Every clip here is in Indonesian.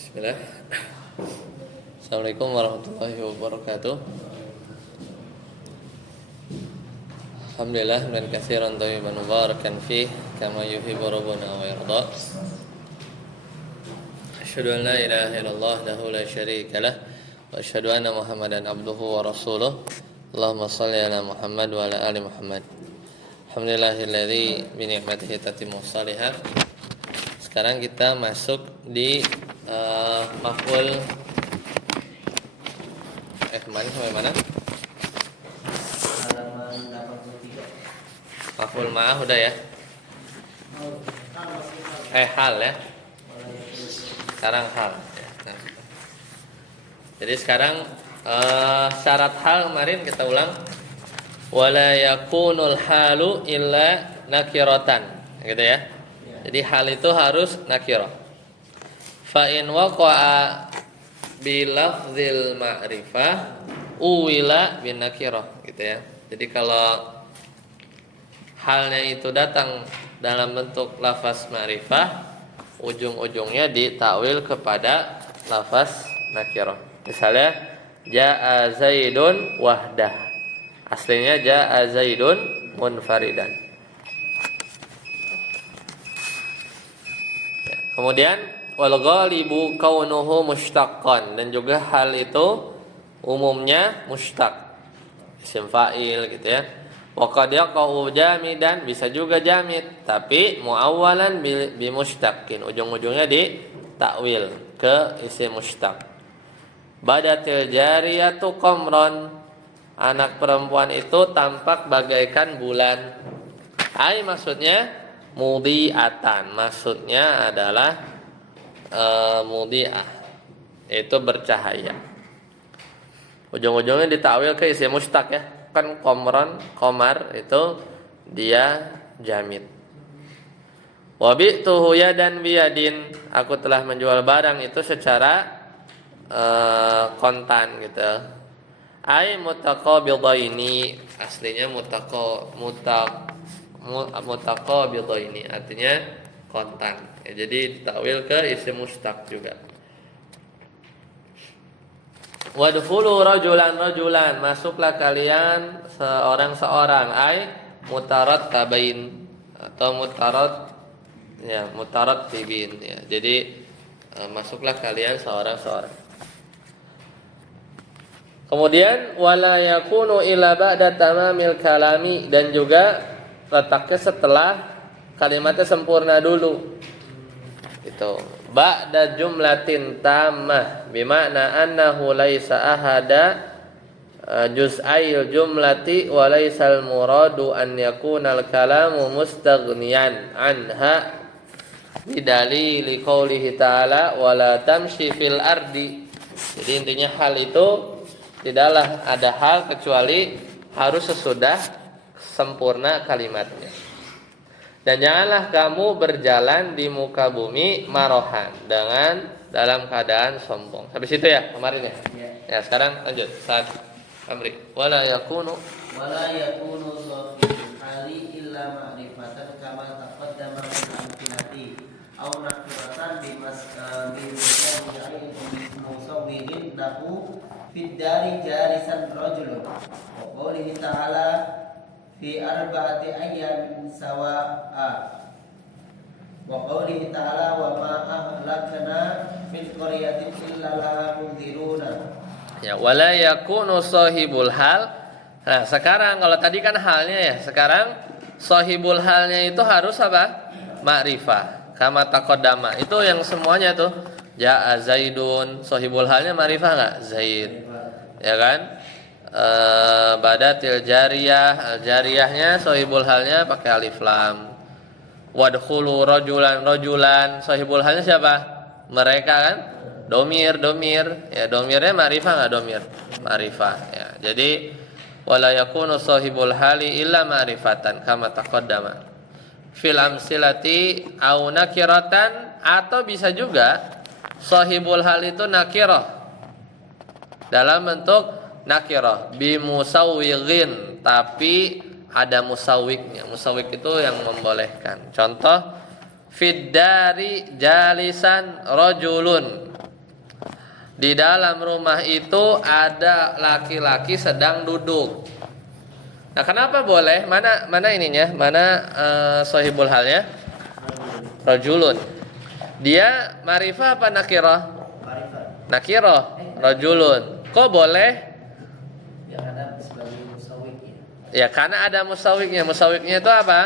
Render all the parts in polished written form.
Bismillah. Assalamualaikum warahmatullahi wabarakatuh. Alhamdulillah dan katsiran thayyiban mubarakan fih kama yuhibbu rabbuna wa yarda. Asyhadu an la ilaha illallah wahdahu la syarika lah wa asyhadu anna Muhammadan abduhu wa rasuluh. Allahumma shalli ala Muhammad wa ala ali Muhammad. Alhamdulillahilladzi bi ni'matihi tatimmu shalihat. Sekarang kita masuk di maf'ul kemarin sampai mana? Halaman 83. Maf'ul ma'ah udah ya? Hal ya. Sekarang hal. Jadi sekarang syarat hal kemarin kita ulang. Wala yakunul halu illa nakiratan, gitu ya. Jadi hal itu harus nakirah. Fa in waqa'a bi lafzil ma'rifah uwila bin nakirah, gitu ya. Jadi kalau halnya itu datang dalam bentuk lafaz ma'rifah, ujung-ujungnya ditakwil kepada lafaz nakirah. Misalnya jaa Zaidun wahdah. Aslinya jaa Zaidun munfaridan. Kemudian wal ghalibu kaunuhu mushtaqqan, dan juga hal itu umumnya mushtaq, isim fa'il gitu ya. Wa qad yaqau jamidan, bisa juga jamid tapi muawwalan bi mushtaqin, ujung-ujungnya di takwil ke isim mushtaq. Badatil jariyatu qamran, anak perempuan itu tampak bagaikan bulan. Ai maksudnya mudhi'atan, maksudnya adalah mudhi'ah, itu bercahaya. Ujung-ujungnya ditakwil ke isim mushtaq ya. Kan qamar itu dia jamid. Wa bi'tuhu yadan biyadin, aku telah menjual barang itu secara kontan gitu. Ai mutaqabidaini, aslinya mutaqabidaini artinya kontan. Ya, jadi ditakwil ke isim mushtaq juga. Wadkhulu rajulan, masuklah kalian seorang ai mutarattabain atau mutarattibin ya. Jadi masuklah kalian seorang. Kemudian wala yakunu illa ba'da tamamil kalami, dan juga letaknya setelah kalimatnya sempurna dulu. Itu ba'da jumlatin tammah, bima'na annahu laisa ahada juz'ail jumlati wa laisal muradu an yakunal kalamu mustaghniyan anha bidalili qoulihi ta'ala wala tamshi fil ardi. Jadi intinya hal itu tidaklah ada hal kecuali harus sesudah sempurna kalimatnya. Dan janganlah kamu berjalan di muka bumi marohan, dengan dalam keadaan sombong. Habis itu ya kemarin ya. Ya sekarang lanjut. Saat Amri. Wala yakunu sahibul hali illa ma'rifatan kama taqaddama fil amthilati aw nakiratan bi musawwirin lahu fid dari jarisan rajulun wa qoulihi ta'ala fi arba'ati ayyamin sawa'a wa qoulihi ta'ala wa ma ahlakna min qaryatin illa laha munziruna. Ya, wala yakunu sahibul hal. Nah, sekarang kalau tadi kan halnya ya, sekarang sahibul halnya itu harus apa? Ma'rifah. Kama taqaddama. Itu yang semuanya tuh. Ja'a Zaidun, sahibul halnya ma'rifah enggak? Zaid. Ya kan? Badatil jariyah, jariyahnya sahibul halnya pakai alif lam. Wadkhulu rajulan, sahibul halnya siapa? Mereka kan? Domir, ya domirnya ma'rifah enggak domir? Ma'rifah ya. Jadi wala yakunu sahibul hali illa ma'rifatan kama taqaddama. Fil amsilati au nakiratan, atau bisa juga sahibul hal itu nakirah dalam bentuk nakirah bi musawwighin, tapi ada musawwiknya. Musawwik itu yang membolehkan. Contoh fiddari jalisan rajulun, Di dalam rumah itu ada laki-laki sedang duduk. Nah, kenapa boleh? Mana ininya? Mana sahibul halnya? Rajulun. Dia ma'rifah apa nakirah? Marifat. Nakirah. Rajulun. Kok boleh? Yang ada sebagai musawwik ya. Ya, karena ada musawwiknya. Musawwiknya itu apa?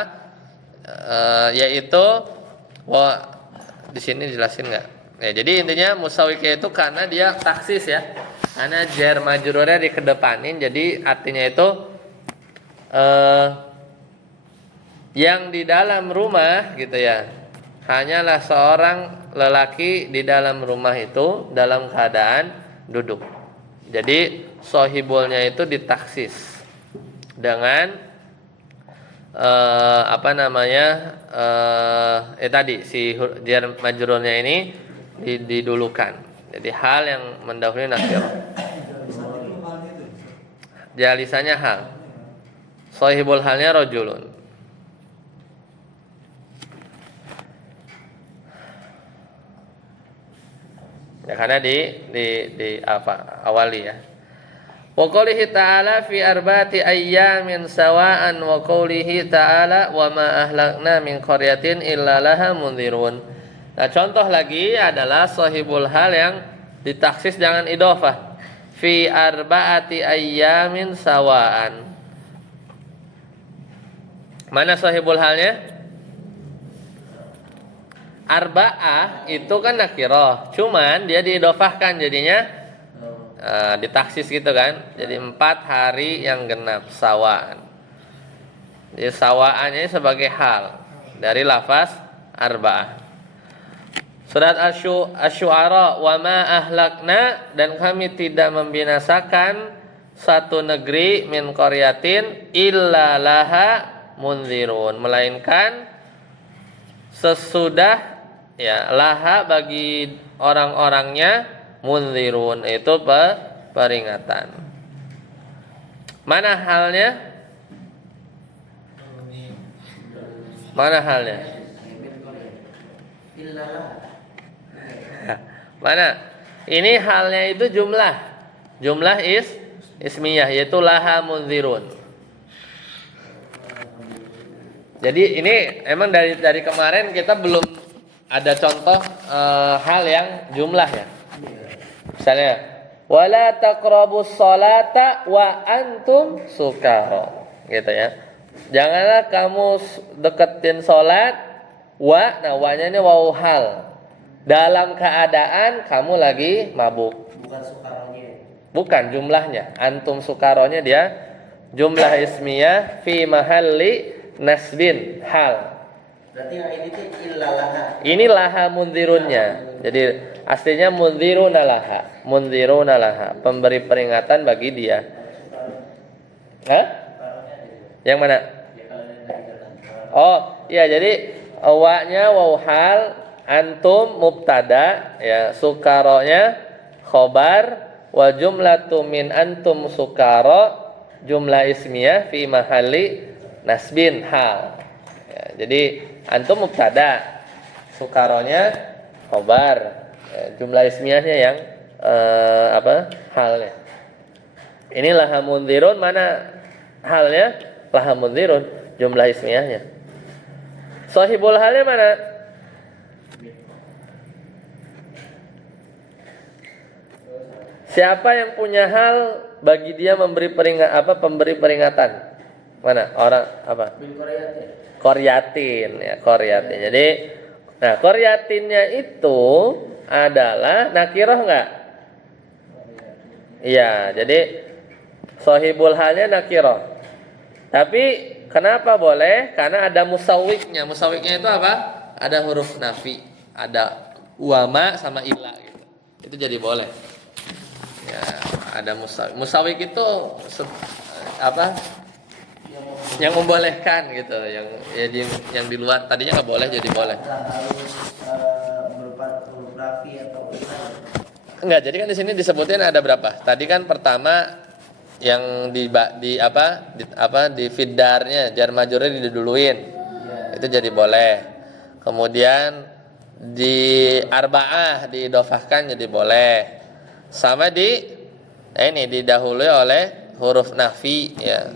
Yaitu di sini jelasin nggak? Ya, jadi intinya musawwiknya itu karena dia taksis ya. Karena jar majrurnya dikedepanin, jadi artinya itu yang di dalam rumah gitu ya. Hanyalah seorang lelaki di dalam rumah itu dalam keadaan duduk. Jadi sohibulnya itu ditaksis dengan tadi si jar majrurnya ini didulukan. Jadi hal yang mendahului nakirah. Jalisannya hal. Sahibul halnya rajulun. Ya, karena di awali ya. Wa qoulihi ta'ala fi arba'ati ayyamin sawa'an wa qoulihi ta'ala wa ma ahlakna min qaryatin illa laha mundzirun. Nah, contoh lagi adalah sahibul hal yang ditaksis dengan idhofah. Fi arba'ati ayyamin sawa'an. Mana sahibul halnya? Arba'ah itu kan nakirah, cuman dia diidhofahkan jadinya ditaksis gitu kan. Jadi 4 hari yang genap sawa'an. Jadi sawa'annya sebagai hal dari lafaz arba'ah. Surat Asy-Syu'ara, wa ma ahlakna, dan kami tidak membinasakan satu negeri min qaryatin illa laha mundzirun, melainkan sesudah ya laha bagi orang-orangnya mundzirun, itu peringatan. Mana halnya? Mana halnya? Mana? Ini halnya itu jumlah. Jumlah ismiyah, yaitu laha mundzirun. Jadi ini emang dari kemarin kita belum ada contoh hal yang jumlah ya. Misalnya, wala taqrabus sholata wa antum sukara, gitu ya. Janganlah kamu deketin sholat, nah wanya ini waw hal, dalam keadaan kamu lagi mabuk. Bukan sukaronya. Bukan jumlahnya. Antum sukaronya dia jumlah ismiyah fi mahalli nasbin hal. Berarti yang ini tuh illalaha. Ini laha mundzirunnya. Jadi aslinya mundziruna laha, pemberi peringatan bagi dia. Hah? Yang mana? Oh, iya, jadi awaknya waw hal, antum mubtada ya, sukaronya khobar, wa jumlatu min antum sukara jumlah ismiyah fi mahalli nasbin hal. Ya, jadi antum mubtada, sukaronya khobar, ya, jumlah ismiyahnya yang halnya. Ini laha mundzirun, mana halnya? Laha mundzirun, jumlah ismiyahnya. Sahibul halnya mana? Siapa yang punya hal bagi dia memberi pemberi peringatan? Mana? Orang apa? Qaryatin ya, qaryatin. Jadi qaryatinnya itu adalah nakirah enggak? Iya, jadi sahibul halnya nakirah. Tapi kenapa boleh? Karena ada musawwiknya. Musawwiknya itu apa? Ada huruf nafi, ada wama sama ila gitu. Itu jadi boleh. Ya, ada musawwik itu yang membolehkan gitu, yang di luar tadinya nggak boleh jadi boleh. Harus berupa huruf rafi atau Enggak, jadi kan di sini disebutin ada berapa? Tadi kan pertama yang di fiddarnya jar majrurnya diduluin. Ya. Itu jadi boleh. Kemudian di arba'ah diidhofahkan jadi boleh. sama ini didahului oleh huruf nafi ya.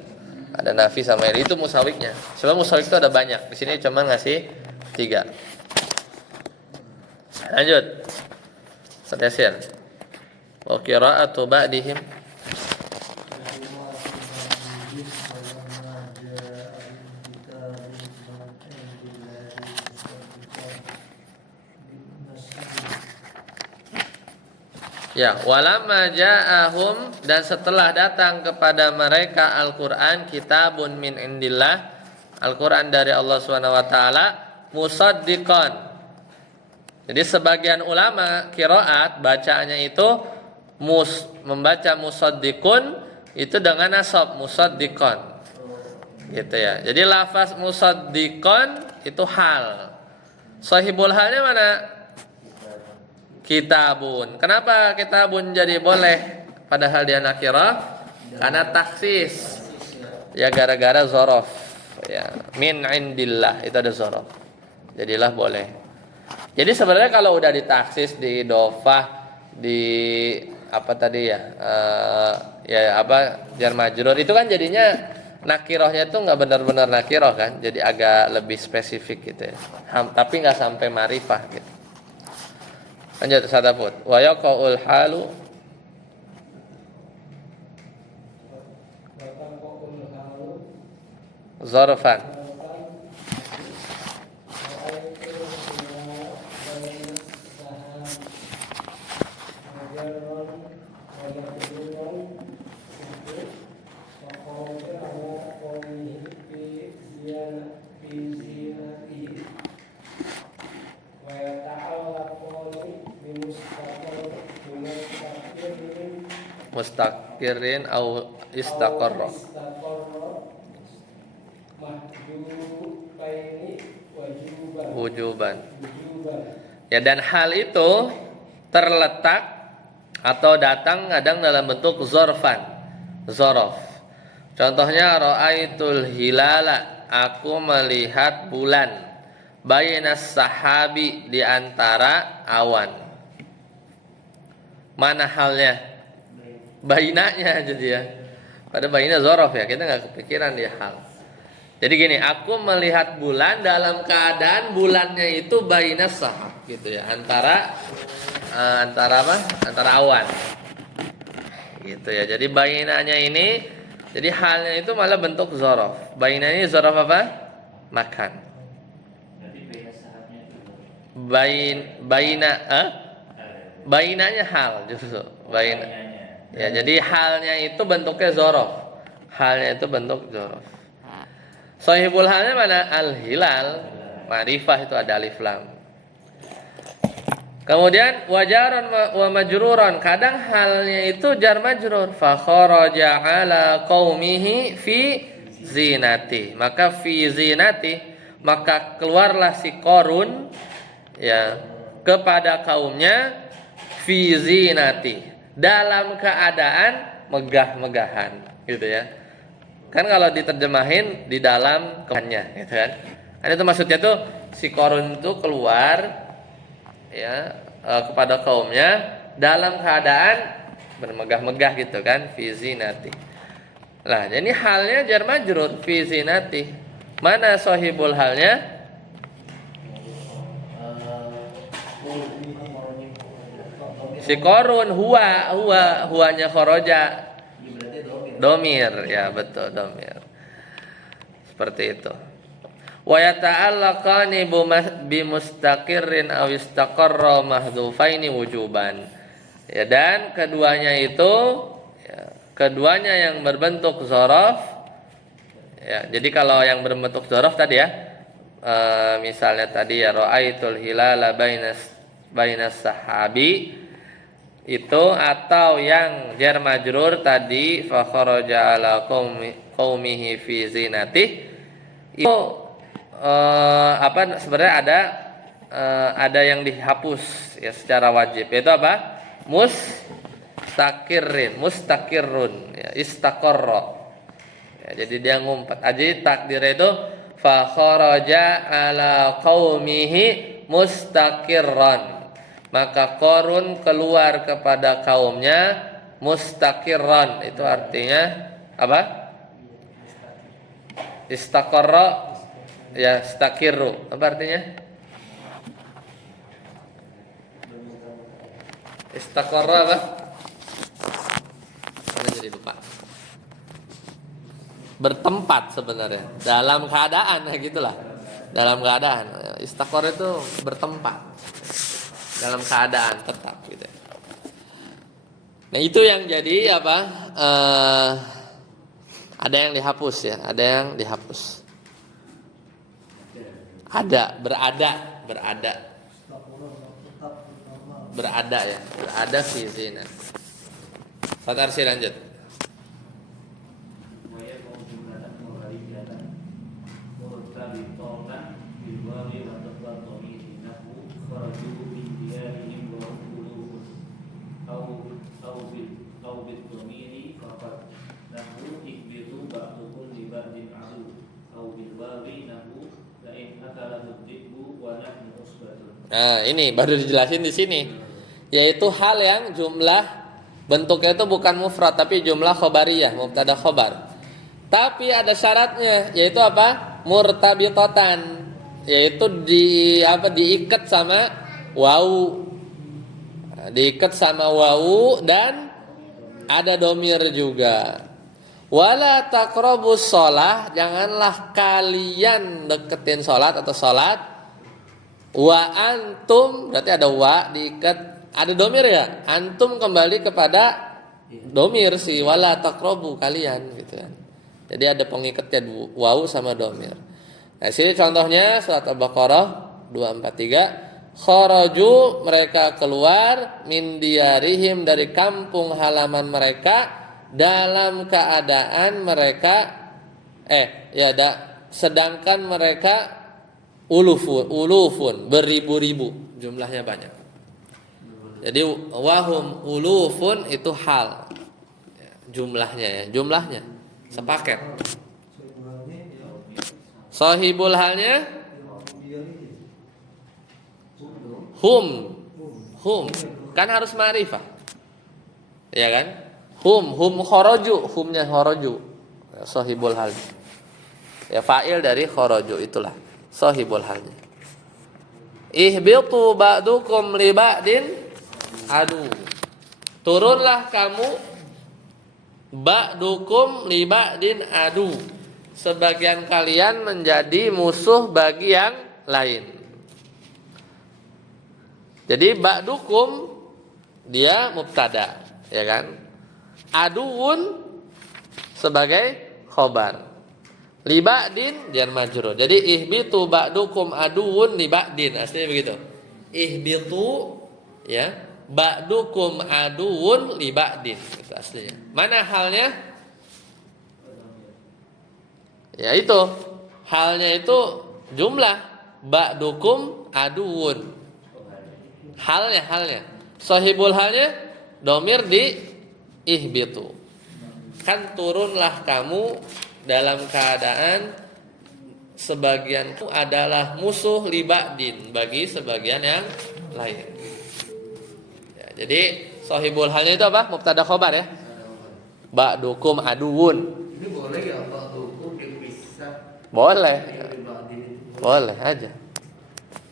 Ada nafi sama ini, itu musawiknya. Sebab musawik itu ada banyak. Di sini cuma ngasih 3. Lanjut. Setelah wa qira'atu ba'dihim ya, walamma ja'ahum, dan setelah datang kepada mereka Al-Qur'an, kitabun min indillah, Al-Qur'an dari Allah Subhanahu wa taala, musaddiqan. Jadi sebagian ulama qiraat bacaannya itu membaca musaddiqun itu dengan nasab musaddiqan. Gitu ya. Jadi lafaz musaddiqan itu hal. Sahibul halnya mana? Kitabun. Kenapa kitabun jadi boleh padahal dia nakirah? Karena taksis. Ya gara-gara zorof. Ya, min indillah itu ada zorof. Jadilah boleh. Jadi sebenarnya kalau udah ditaksis, di idofah, di apa tadi ya? Ya apa jar majrur itu kan jadinya nakirohnya itu nggak benar-benar nakiroh kan? Jadi agak lebih spesifik gitu ya. Tapi nggak sampai marifah gitu. Lanjut sadaput. Wa yaqaul halu zarfan. Mustaqirin au istaqarra. Wujuban. Ya, dan hal itu terletak atau datang kadang dalam bentuk zorfan, zorof. Contohnya ra'aitul hilala, aku melihat bulan, bainas sahabi, di antara awan. Mana halnya? Bainanya jadi ya. Pada baina zorof ya, kita nggak kepikiran dia hal. Jadi gini, aku melihat bulan dalam keadaan bulannya itu bainas sahab gitu ya, antara apa? Antara awan. Gitu ya. Jadi bainanya ini, jadi halnya itu malah bentuk zorof. Bainanya ini zorof apa? Makan. Bainanya hal justru. Ya, jadi halnya itu bentuknya zorof. Halnya itu bentuk zorof. Sahibul halnya mana? Al-hilal. Ma'rifah itu ada alif lam. Kemudian wajaran wa majruran, kadang halnya itu jar majrur. Fa kharaja ala qaumihi fi zinati. Maka fi zinati, maka keluarlah si Qarun ya kepada kaumnya fi zinati, dalam keadaan megah-megahan gitu ya. Kan kalau diterjemahin di dalam kehannya gitu kan. Itu maksudnya tuh si Qarun itu keluar ya kepada kaumnya dalam keadaan bermegah-megah gitu kan, fi zinati. Lah, jadi halnya jar majrur fi zinati. Mana sahibul halnya? Si Qarun huwanya kharaja. Domir, ya betul domir. Seperti itu. Wa yata'allaqani bi mustaqirrin aw istaqarra mahdhufaini wujuban. Ya, dan keduanya itu ya, keduanya yang berbentuk dzaraf. Ya, jadi kalau yang berbentuk dzaraf tadi ya, misalnya tadi ya ra'aitul hilala bainas sahabi itu, atau yang jar majrur tadi fa kharaja ala qaumihi fi zinati, itu sebenarnya ada yang dihapus ya secara wajib, yaitu apa? Mustaqirrun ya, istaqarra ya, jadi dia ngumpet aja. Takdirnya itu fa kharaja ala qaumihi mustaqirran, maka Qarun keluar kepada kaumnya mustaqirran. Itu artinya apa? Istaqarra ya istaqirru. Apa artinya? Istaqarra apa? Mana jadi lupa. Bertempat sebenarnya dalam keadaan gitulah. Dalam keadaan. Istaqarra itu bertempat. Dalam keadaan tetap gitu. Nah itu yang jadi apa? Ada yang dihapus ya, ada yang dihapus. Berada ya, berada fi zina. Fatar si lanjut. Nah, ini baru dijelasin di sini. Yaitu hal yang jumlah bentuknya itu bukan mufrad tapi jumlah khobariyah, mubtada khobar. Tapi ada syaratnya, yaitu apa? Murtabitatan, yaitu diikat sama wawu. Diikat sama wawu dan ada domir juga. Wala taqrabus shalah, janganlah kalian deketin salat atau salat. Wa antum, berarti ada wa diikat, ada domir ya. Antum kembali kepada domir si wala taqrabu kalian gitu kan. Jadi ada pengikatnya wawu sama domir. Nah, sini contohnya surat Al-Baqarah 243. Kharaju, mereka keluar, min diyarihim, dari kampung halaman mereka, dalam keadaan mereka sedangkan mereka ulufun beribu-ribu, jumlahnya banyak. Jadi wahum ulufun itu hal jumlahnya sepaket. Sahibul halnya hum kan harus ma'rifah, ya kan? Hum kharaju, humnya kharaju, sahibul hal ya, fa'il dari kharaju, itulah sahibul halnya. Ihbitu ba'dukum li ba'din adu, turunlah kamu ba'dukum li ba'din adu, sebagian kalian menjadi musuh bagi yang lain. Jadi ba'dukum dia mubtada, ya kan? Aduun sebagai khobar. Li ba'din jar majrur. Jadi ihbitu ba'dukum aduun li ba'din, aslinya begitu. Ihbitu ya, ba'dukum aduun li ba'din, itu aslinya. Mana halnya? Ya itu, halnya itu jumlah ba'dukum aduun. Halnya. Sahibul halnya domir di ihbitu. Kan turunlah kamu dalam keadaan sebagianku adalah musuh li ba'din, bagi sebagian yang lain. Ya, jadi sahibul halnya itu apa? Mubtada khobar ya. Ba'dukum aduun. Ini boleh ya ba'dukum dipisah? Boleh aja.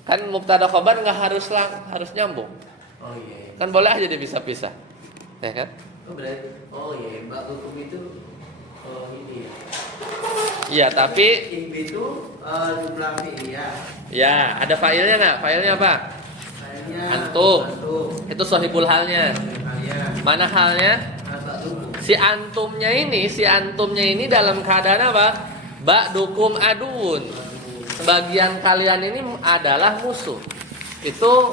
Kan mubtada khobar nggak harus nyambung. Oh iya. Kan boleh aja dipisah-pisah, ya kan? Oh iya, ba'dukum itu ini ya. Iya, tapi itu jumlah fi'liyah. ya ada fa'ilnya nggak? Fa'ilnya apa? Fa'ilnya Antum. Itu sahibul halnya. Mana halnya? Si antumnya ini dalam keadaan apa? Ba'dukum aduun. Sebagian kalian ini adalah musuh. Itu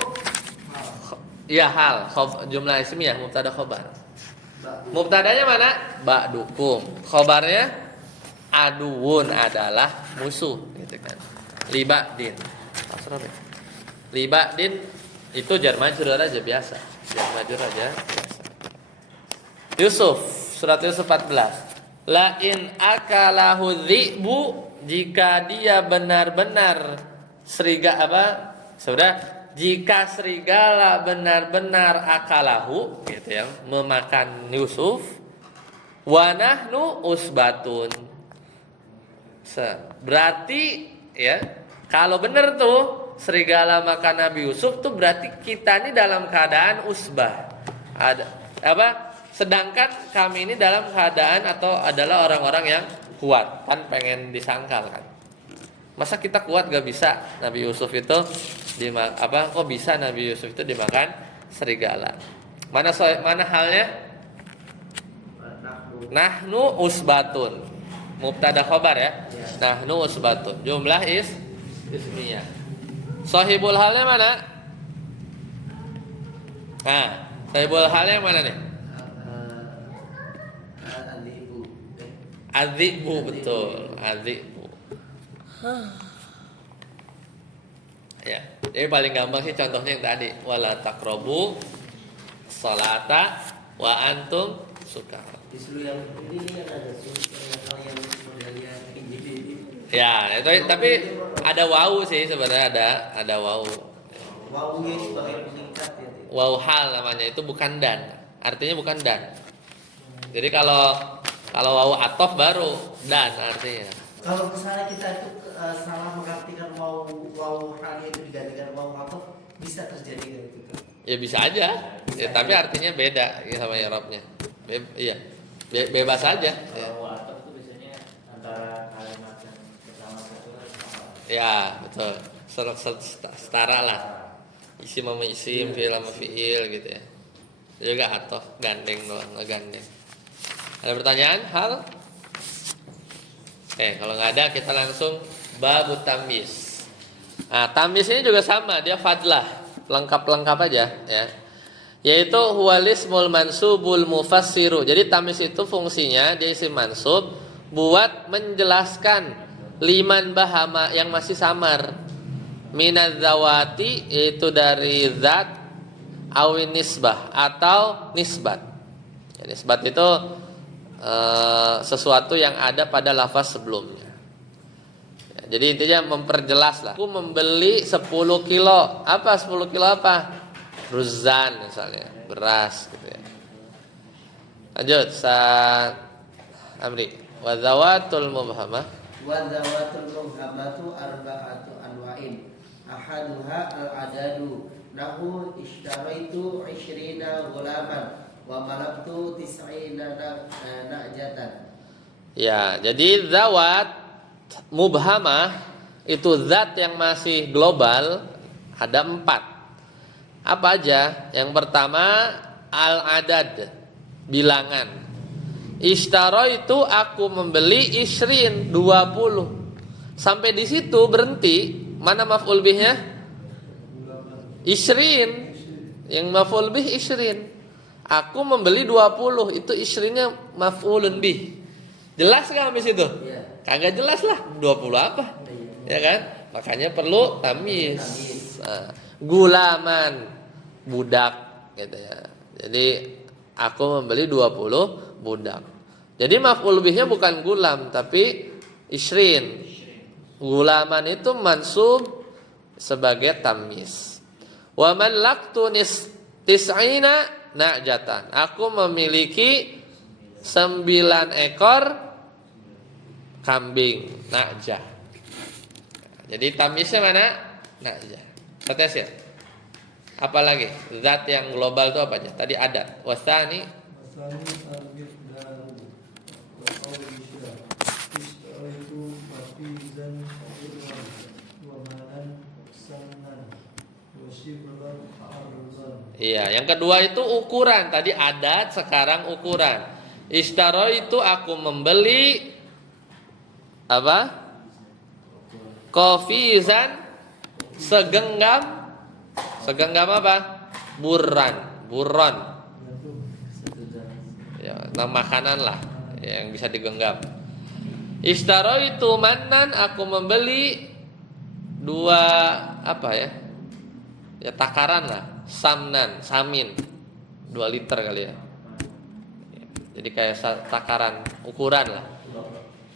ya hal, jumlah ismiyah, mubtada khobar. Mubtadanya mana? Ba'dukum. Khobarnya aduun, adalah musuh, gitu kan. Li ba'din. Li ba'din itu jar majrur aja biasa. Jar majrur aja biasa. Yusuf, surat Yusuf 14. La in akalahu dzi'bu, jika dia benar-benar sudah jika serigala benar-benar akalahu gitu ya, memakan Yusuf, wa nahnu usbatun. Berarti ya, kalau benar tuh serigala makan Nabi Yusuf tuh berarti kita ini dalam keadaan usbah. Ada apa? Sedangkan kami ini dalam keadaan atau adalah orang-orang yang kuat. Kan pengen disangkal kan. Masa kita kuat gak bisa Nabi Yusuf itu kok bisa Nabi Yusuf itu dimakan serigala? Mana halnya? Nahnu usbatun. Mubtada khabar ya. Nahnu usbatun. Jumlah ismiyah. Sahibul halnya mana? Nah, sahibul halnya mana nih? Adzibu, betul. Adzibu. Ya, jadi paling gampang sih contohnya yang tadi, wala taqrabu salata wa antum sukara. Justru yang ini kan ada hal yang modelnya ini. Ya, itu tapi ada wawu sih sebenarnya ada wawu. Wawunya sebagai peningkat ya. Wawu hal namanya, itu bukan dan. Artinya bukan dan. Jadi kalau wawu atof baru dan artinya. Kalau misalnya kita itu salah mengartikan wawu hal itu digantikan wawu atof, bisa terjadi gitu. Ya bisa aja. Ya, tapi artinya beda ya sama i'rabnya. Iya. Bebas aja. Wawu atof itu biasanya antara kalimat yang pertama satu sama. Ya, betul. Setara lah. Isim sama isim, fi'il sama fi'il gitu ya. Juga atof, gandeng doang, ngegandeng. Ada pertanyaan? Hal? Kalau nggak ada kita langsung babut tamyiz. Nah, tamyiz ini juga sama, dia fadlah, lengkap aja ya. Yaitu huwalismul mansubul mufassiru. Jadi tamyiz itu fungsinya dia isim mansub buat menjelaskan liman bahama yang masih samar. Minaz zawati itu dari zat awin nisbah atau nisbat. Ya, nisbat itu sesuatu yang ada pada lafaz sebelumnya. Ya, jadi intinya memperjelas lah. Aku membeli 10 kilo. Apa 10 kilo apa? Ruzan misalnya, beras gitu ya. Lanjut, Amri. Wa zawatul mubhamah. Wa zawatul mubhamatu arba'atu anwa'in. Ahaduha al-adadu. Nahu ishtaraitu 20 ghulaman. Wa malaktu 90 na'jatan. Ya, jadi zawat mubhamah itu zat yang masih global ada 4. Apa aja? Yang pertama al-adad, bilangan. Ishtaro itu aku membeli 20. Sampai di situ berhenti. Mana maf'ul bihnya? 20. Yang maf'ul bih 20. Aku membeli 20, itu istrinya maf'ulun bih. Jelas gak habis itu? Ya. Kagak jelas lah, 20 apa? Ya kan? Makanya perlu tamyiz. Nah, gulaman, budak gitu ya. Jadi aku membeli 20 budak. Jadi maf'ul bihnya bukan gulam tapi isrin. Gulaman itu mansub sebagai tamyiz. Wa man laqtu tis'ina na'jatan. Aku memiliki 9 ekor kambing na'jah. Jadi tamyiznya mana? Na'jah. Protes ya? Apalagi zat yang global itu apa aja? Tadi ada wasani Iya, yang kedua itu ukuran. Tadi adat, sekarang ukuran. Ishtaro itu aku membeli apa? Qafizan segenggam. Segenggam apa? Buron. Ya, makanan lah yang bisa digenggam. Ishtaro itu manan, aku membeli 2 apa ya? Ya takaran lah. Samin 2 liter kali ya. Jadi kayak takaran ukuran lah.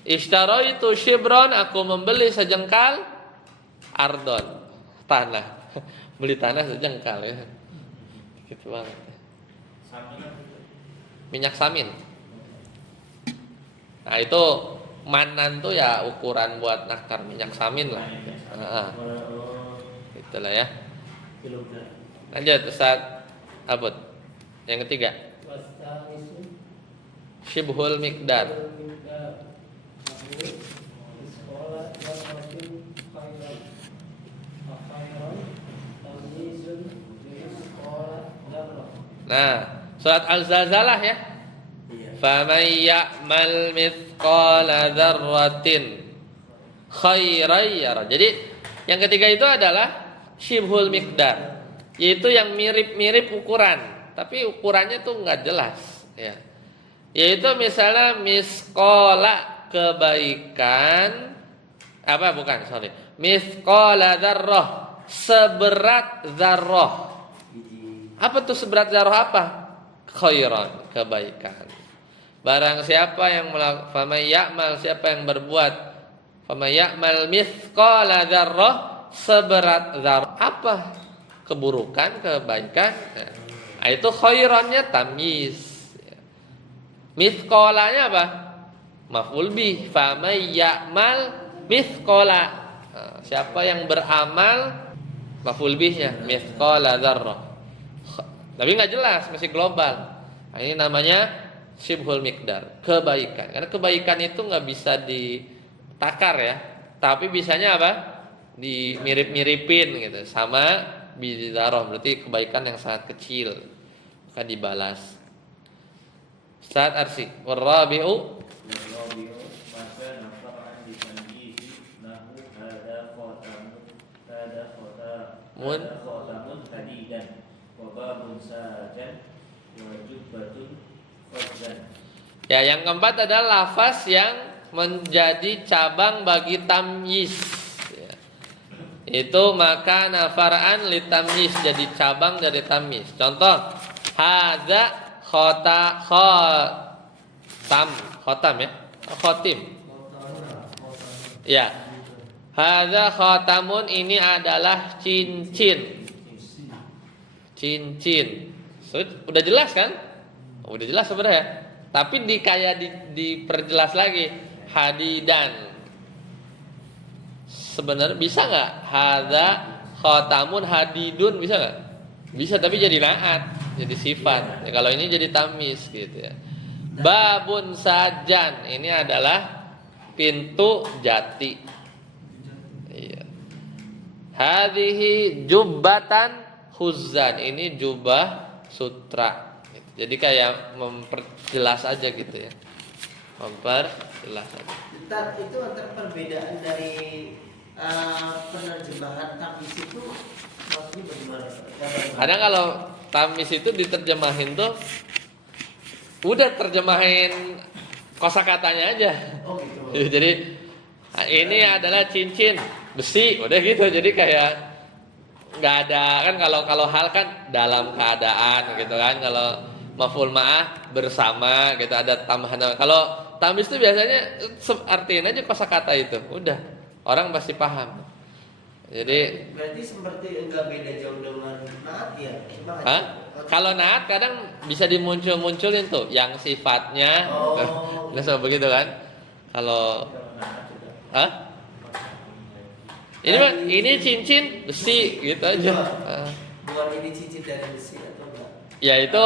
Ishtaro itu shibron, aku membeli sejengkal ardon, tanah. Beli tanah sejengkal ya. Gitu banget. Saminan itu. Minyak samin. Nah itu manan tuh ya ukuran buat nakar minyak samin lah. Nah, itulah ya. Kilogram. Lanjut Ustaz Abud. Yang ketiga, syibhul miqdar. Nah, surat Al-Zalzalah ya. Iya. Faman ya'mal mithqala dzarratin khairan yara. Jadi yang ketiga itu adalah syibhul miqdar, yaitu yang mirip-mirip ukuran, tapi ukurannya tuh nggak jelas ya. Yaitu misalnya misqala kebaikan apa bukan, sorry. Misqala dzarrah, seberat dzarrah. Apa tuh seberat dzarrah apa? Khairan, kebaikan. Barang siapa yang melakukan, faman ya'mal, siapa yang berbuat, faman ya'mal mithqala dzarrah, seberat dzarrah apa? Keburukan, kebaikan. Nah, itu khairannya tamyiz. Mithqalanya apa? Maf'ul bih. Faman ya'mal mithqala. Nah, siapa yang beramal, maf'ul bihnya mithqala dzarrah. Tapi nggak jelas, masih global. Nah, ini namanya syibhul miqdar, kebaikan. Karena kebaikan itu nggak bisa ditakar ya, tapi bisanya apa? Dimirip-miripin gitu, sama bidzarah, berarti kebaikan yang sangat kecil, maka dibalas. Ustaz Arsi, warabi'u maka nafa'an ditanjihi nahu hada mun khotamun hadidan wa babun sajan wa jubbatun fadzan. ya, yang keempat adalah lafaz yang menjadi cabang bagi tamyiz ya. Itu maka nafaraan li tamyiz, jadi cabang dari tamyiz. Contoh, hadza khotam ya, khotim ya. Hadza khotamun, ini adalah cincin. Udah jelas kan? Udah jelas sebenarnya. Tapi diperjelas lagi, hadidan. Sebenarnya bisa nggak? Hadza khotamun hadidun, bisa nggak? Bisa, tapi jadi naat, jadi sifat. Ya, kalau ini jadi tamis gitu ya. Babun sajan, ini adalah pintu jati. Iya. Hadhihi jubbatan khuzan, ini jubah sutra. Jadi kayak memperjelas aja gitu ya. Memperjelas aja. Itu antara perbedaan dari penerjemahan tamis itu maksudnya bagaimana? Kadang kalau tamis itu diterjemahin tuh udah terjemahin kosakatanya aja. Oh gitu. Jadi ini adalah cincin besi, udah gitu. Jadi kayak nggak ada kan, kalau hal kan dalam keadaan gitu kan. Kalau maf'ul ma'ah bersama gitu, ada tambahan. Kalau tamis itu biasanya artiin aja kosakata itu, udah orang pasti paham. Jadi berarti seperti enggak beda jauh dengan naat ya? Kalau naat kadang bisa dimuncul-munculin tuh yang sifatnya. Oh. Nah, so begitu kan. Kalau ini cincin besi gitu aja. Bukan ini cincin dari besi atau enggak? Ya itu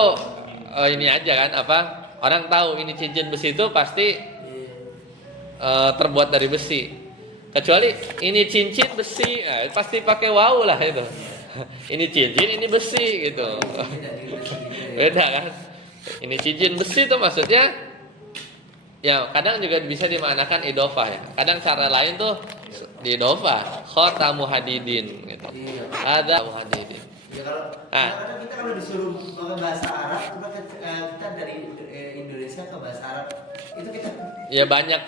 ini aja kan, apa? Orang tahu ini cincin besi itu pasti terbuat dari besi. Kecuali ini cincin besi, pasti pakai waw lah itu. Ini cincin, ini besi gitu. Beda kan? Ini cincin besi itu maksudnya ya kadang juga bisa dimanakan idofah ya. Kadang cara lain tuh di idofah, khotamu hadidin gitu. Ada hadidin. Ya kalau kita kalau disuruh pakai bahasa Arab, kita dari Indonesia ke bahasa Arab itu kita ya banyak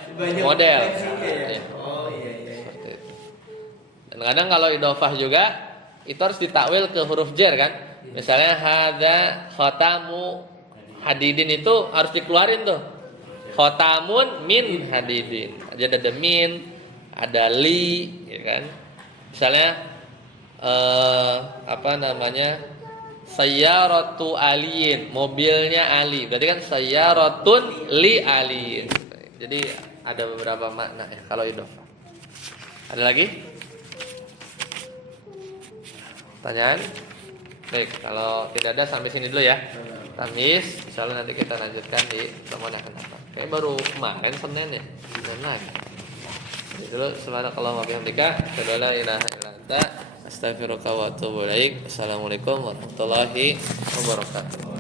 model. Ya. Oh iya. Seperti itu. Dan kadang kalau idofah juga itu harus ditakwil ke huruf jar kan. Misalnya hadza khotamu hadidin itu harus dikeluarin tuh. Khotamun min hadidin. Aja ada min, ada li, ya kan. Misalnya apa namanya? Sayyaratu aliin, mobilnya Ali. Berarti kan sayyaratun li aliin. Jadi ada beberapa makna ya kalau idhofah. Ada lagi? Pertanyaan? Baik, kalau tidak ada sampai sini dulu ya. Kamis, insyaallah nanti kita lanjutkan di pertemuan yang akan datang. Kayaknya baru kemarin Senin ya. Senin lagi. Jadi dulu subhanakallahumma wa bihamdika, asyhadu an la ilaha illa anta, astaghfiruka wa atubu ilaik. Assalamualaikum warahmatullahi wabarakatuh.